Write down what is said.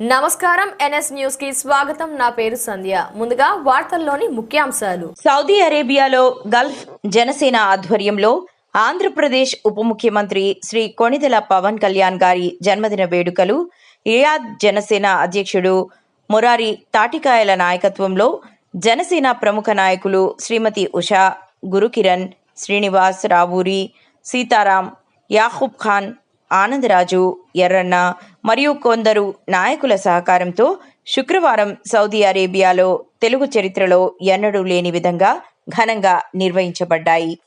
నమస్కారం NS news కి స్వాగతం. నా పేరు సంధ్య. ముందుగా వార్తల్లోని ముఖ్యాంశాలు. సౌదీ అరేబియాలో గల్ఫ్ జనసేన ఆధ్వర్యంలో ఆంధ్రప్రదేశ్ ఉప ముఖ్యమంత్రి శ్రీ కొణిదెల పవన్ కళ్యాణ్ గారి జన్మదిన వేడుకలు రియాద్ జనసేన అధ్యక్షుడు మురారి తాటికాయల నాయకత్వంలో జనసేన ప్రముఖ నాయకులు శ్రీమతి ఉషా, గురుకిరణ్, శ్రీనివాస్, రావూరి, సీతారాం, యాహూబ్ ఖాన్, ఆనందరాజు, ఎర్రన్న మరియు కొందరు నాయకుల సహకారంతో శుక్రవారం సౌదీ అరేబియాలో తెలుగు చరిత్రలో ఎన్నడూ లేని విధంగా ఘనంగా నిర్వహించబడ్డాయి.